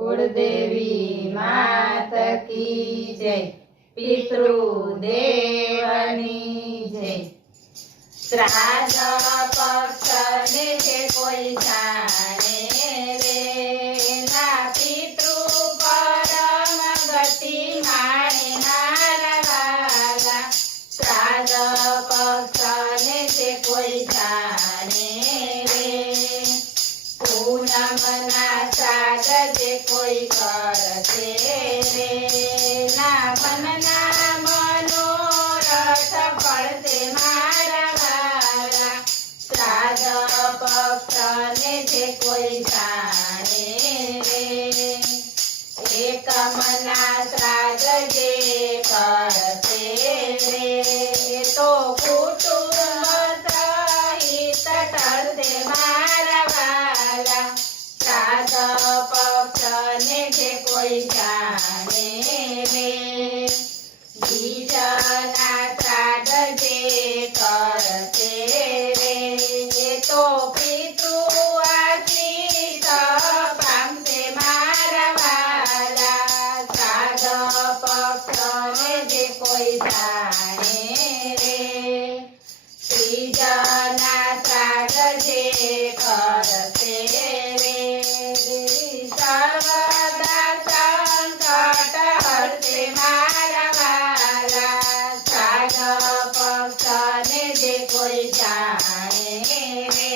कुलदेवी मात की जय। पितृदेवनी जय। श्राद्ध पक्षने जे कोई जाने रे ना पितृ परम गति माणे नारवाला। श्राद्ध पक्षने जे कोई जाने रे पूनमना श्राद्ध जे कोई करते रे ना मनना मनोरथ फळते मारा वाला। श्राद्ध पक्षने जे कोई जाने रे एक मना श्राद्ध जे करते रे तो कुटुंब सहित टळते मारा वाला। श्राद्ध पक्षने जे कोई जाने रे बीजना श्राद्ध जे करते रे तो पितृ आश्रित पामते मारा वाला। श्राद्ध पक्षने जे कोई जाने रे त्रिजना श्राद्ध जे करते रे सर्वदा संकट हरते मारा वाला। श्राद्ध पक्षने जे कोई जाने रे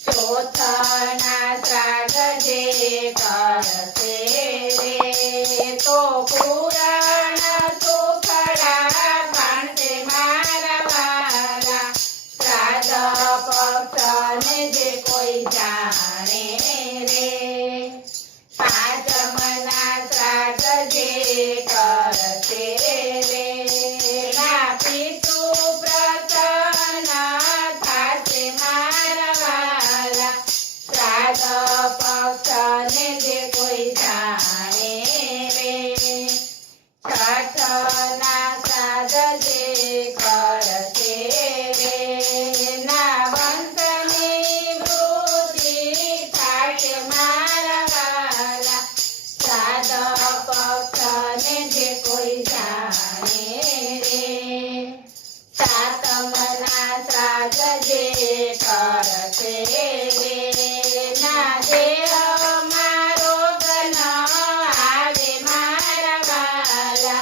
चौथना श्राद्ध जे करते रे तो पुराण सुखड़ा पाणते मारा वाला। श्राद्ध पक्षने जे कोई जाने रे पांचमना श्राद्ध जे करते रे ना पितृ प्रसन्न थाते मारा वाला। श्राद्ध पक्षने जे कोई जाने रे छठना श्राद्ध जे करते रे ना वंशनी वृद्धि थाते मारा वाला। श्राद्ध पक्षने जे कोई जाने रे सातमना श्राद्ध जे करते रे ना देह मारो गण आवे मारा वाला।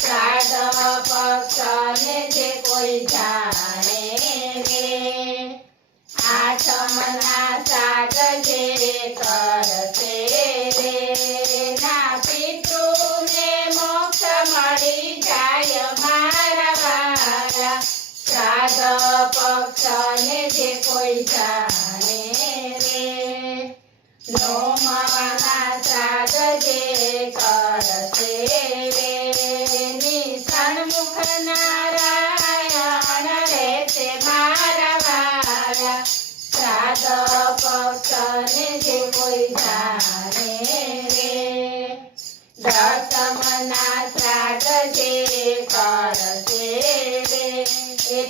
श्राद्ध पक्षने जे कोई जाने रे आठमना श्राद्ध जे करते रे ना पितृने मोक्ष मळी जाय मारा वाला। श्राद्ध पक्षने जे कोई जाने रे नवमना श्राद्ध जे करते रे निसन्मुख नारायण रहते मारा वाला। श्राद्ध पक्षने जे कोई जाने रे दशमना श्राद्ध जे करते रे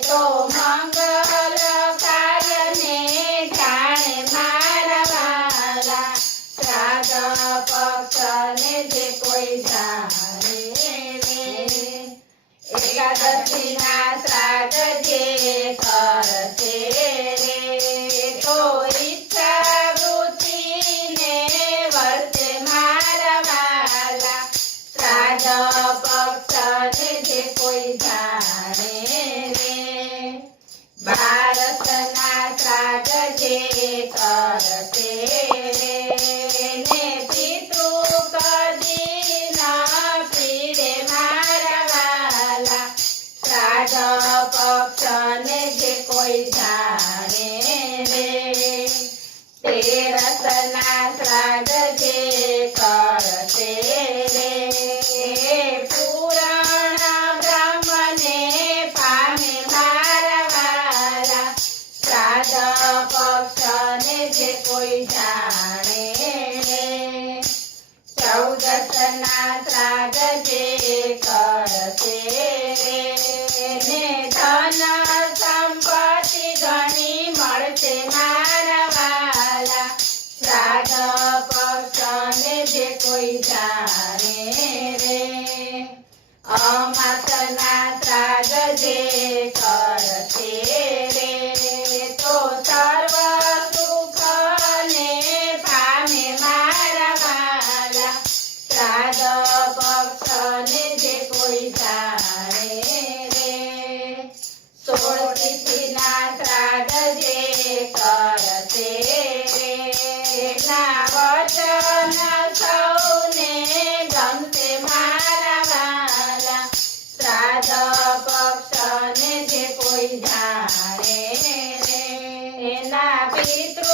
तो मंगल कार्यने जाने मारा वाला। श्राद्ध पक्षने जे कोई जाने रे एकादशीना श्राद्ध जे करते रे तो इच्छा वृत्तिने वर्ते मारा वाला। श्राद्ध पक्षने जे कोई जाने रे बारसना श्राद्ध जे करते रे ने पितृ कदी न पीड़े मारा वाला। श्राद्ध पक्षने जे कोई जाने रे तेरसना श्राद्ध जे करते रे पुराण ब्रह्मने पामे मारा वाला। श्राद्ध पक्षने जे कोई जाने रे चौदसना श्राद्ध जे करते रे ने धन संपत्ति घणी મળશે મારા વાલા. શ્રાદ્ધ પક્ષ ને જે કોઈ જાણે રે અમાસના ત્રાગ જે કરશે રે તો સર્વ સુખ ને પામે મારા વાલા શ્રાદ્ધ પક્ષ ને જે કોઈ જાણે રે 16 તિથિના શ્રાદ્ધ જે કરશે રે ના વચન સૌને ગમશે મારા વાલા શ્રાદ્ધ પક્ષ ને જે કોઈ જાણે રે એના પિતૃ